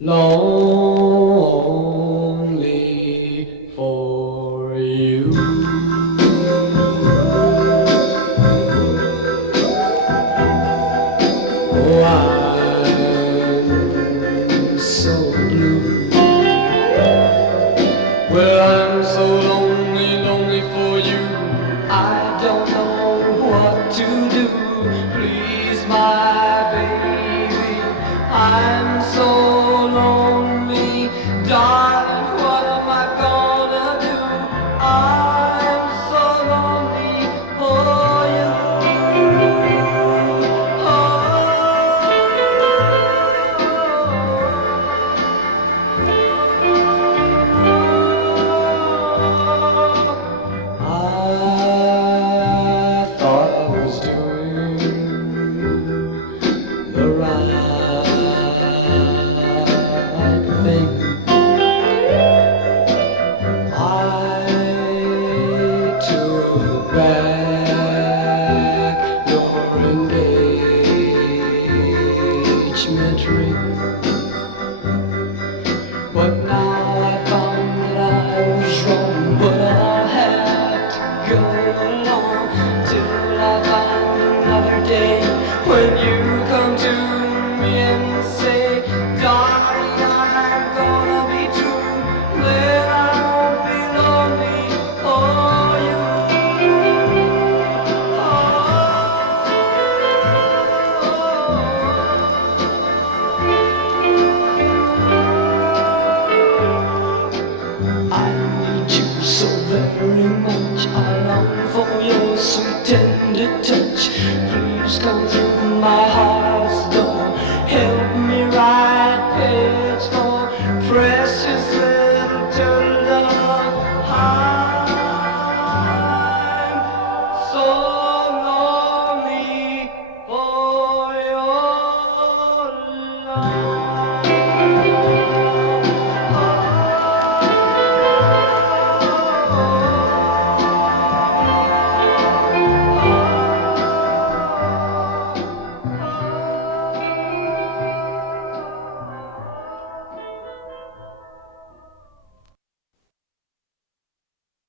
lonely for you. Oh, I'm so blue. Well, I'm so lonely, lonely for you. I don't know what to do. Please, my baby, I'm so lonely. Darling, what am I gonna do? I'm so lonely for you. I thought I was doing the right thing. I took back your engagement ring.